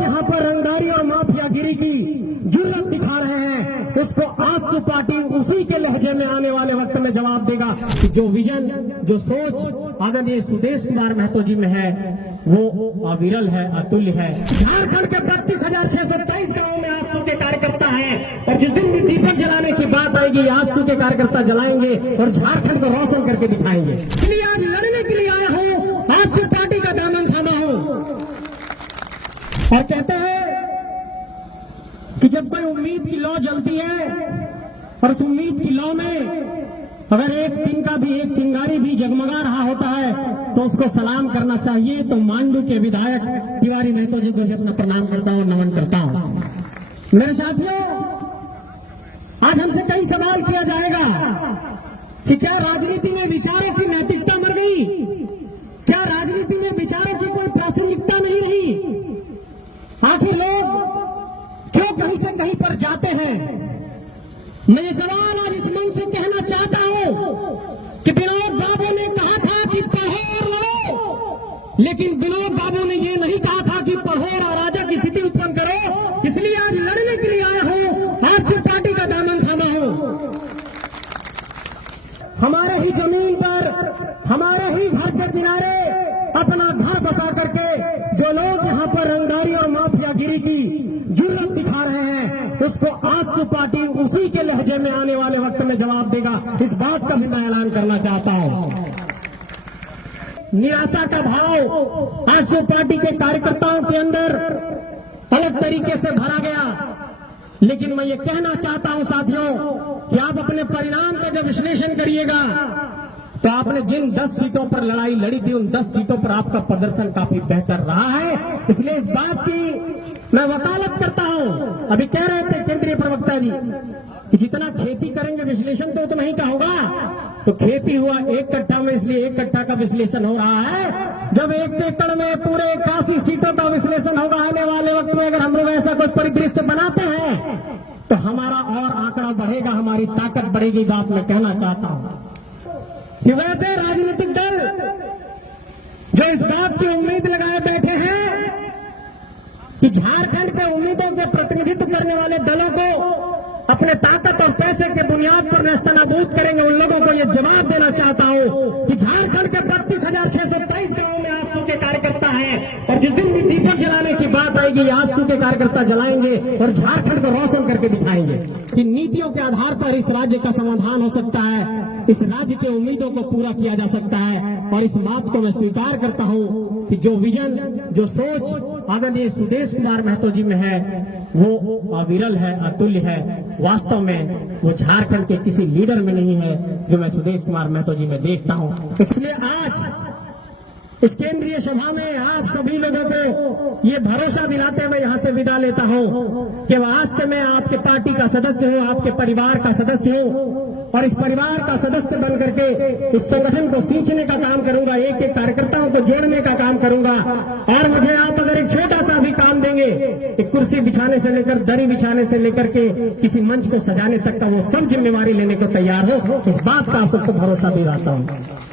लोग यहाँ पर रंगदारी और माफियागिरी की जुर्रत दिखा रहे हैं, उसको आजसू पार्टी उसी के लहजे में आने वाले वक्त में जवाब देगा कि जो विजन, जो सोच आदरणीय सुदेश कुमार महतो जी में है वो अविरल है, अतुल्य है। झारखंड के 32,623 गाँव में आजसू के कार्यकर्ता हैं और जिस दिन भी दीपक जलाने की बात आएगी आजसू के कार्यकर्ता जलाएंगे और झारखंड को रोशन करके दिखाएंगे। इसलिए आज लड़ने के लिए आया हूँ, आजसू पार्टी का दामन थामा हूँ और कहते हैं कि जब कोई उम्मीद की लौ जलती है और उस उम्मीद की लौ में अगर एक दिन का भी एक चिंगारी भी जगमगा रहा होता है तो उसको सलाम करना चाहिए। तो मांडू के विधायक तिवारी महतो जी को भी अपना प्रणाम करता हूँ, नमन करता हूँ। मेरे साथियों, आज हमसे कई सवाल किया जाएगा कि क्या राजनीति में विचारों की नैतिकता मर गई, क्या राजनीति में विचारों की कोई प्रासंगिकता नहीं रही, आखिर लोग क्यों कहीं से कहीं पर जाते हैं। मैं ये सवाल आज इस मंच से कहना चाहता हूं कि विनोद बाबू ने कहा था कि पढ़ो और लड़ो, लेकिन विनोद बाबू ने ये नहीं कहा था कि पढ़ो और अराजक की स्थिति उत्पन्न करो। इसलिए आज लड़ने के लिए आया हूं, आजसू पार्टी का दामन थामा हूं। हमारे ही जमीन पर, हमारे ही घर के किनारे अपना घर बसा करके जो लोग यहाँ पर रंगदारी और माफियागिरी की जुर्रत दिखा रहे हैं, उसको आजसू पार्टी उसी के लहजे में आने वाले वक्त में जवाब देगा। इस बात का भी मैं ऐलान करना चाहता हूं। निराशा का भाव आजसू पार्टी के कार्यकर्ताओं के अंदर अलग तरीके से भरा गया, लेकिन मैं ये कहना चाहता हूं साथियों कि आप अपने परिणाम का जब विश्लेषण करिएगा तो आपने जिन 10 सीटों पर लड़ाई लड़ी थी उन 10 सीटों पर आपका प्रदर्शन काफी बेहतर रहा है। इसलिए इस बात की मैं वकालत करता हूं। अभी कह रहे थे केंद्रीय प्रवक्ता जी कि जितना खेती करेंगे विश्लेषण तो उतना ही का होगा, तो खेती हुआ 1 कट्ठा में, इसलिए 1 कट्ठा का विश्लेषण हो रहा है। जब 1 एकड़ में पूरे 81 सीटों का विश्लेषण होगा आने वाले वक्त में, अगर हम लोग ऐसा कोई परिदृश्य बनाते हैं तो हमारा और आंकड़ा बढ़ेगा, हमारी ताकत बढ़ेगी। बात मैं कहना चाहता हूं कि वैसे राजनीतिक दल जो इस बात की उम्मीद लगाए बैठे हैं कि झारखंड के उम्मीदों के प्रतिनिधित्व करने वाले दलों को अपने ताकत और पैसे के बुनियाद पर नेस्तनाबूद करेंगे, उन लोगों को यह जवाब देना चाहता हूं कि झारखंड के 32,623 गाँव में आजसू के कार्यकर्ता हैं और जिस दिन भी दीपक जलाने की बात आएगी आजसू के कार्यकर्ता जलाएंगे और झारखंड को रोशन करके दिखाएंगे कि नीतियों के आधार पर इस राज्य का समाधान हो सकता है, इस राज्य के उम्मीदों को पूरा किया जा सकता है। और इस बात को मैं स्वीकार करता हूं कि जो विजन, जो सोच आदरणीय सुदेश कुमार महतो जी में है वो अविरल है, अतुल्य है। वास्तव में वो झारखंड के किसी लीडर में नहीं है जो मैं सुदेश कुमार महतो जी में देखता हूं। इसलिए आज इस केंद्रीय सभा में आप सभी लोगों को ये भरोसा दिलाते हुए यहाँ से विदा लेता हूँ कि आज से मैं आपके पार्टी का सदस्य हूँ, आपके परिवार का सदस्य हूँ और इस परिवार का सदस्य बन करके इस संगठन को सींचने का काम करूंगा, एक एक कार्यकर्ताओं को जोड़ने का काम करूंगा। और मुझे आप अगर एक छोटा सा भी काम देंगे, एक कुर्सी बिछाने से लेकर दरी बिछाने से लेकर के किसी मंच को सजाने तक का, वो सब जिम्मेवारी लेने को तैयार हो। इस बात का आप सबको भरोसा दिलाता हूँ।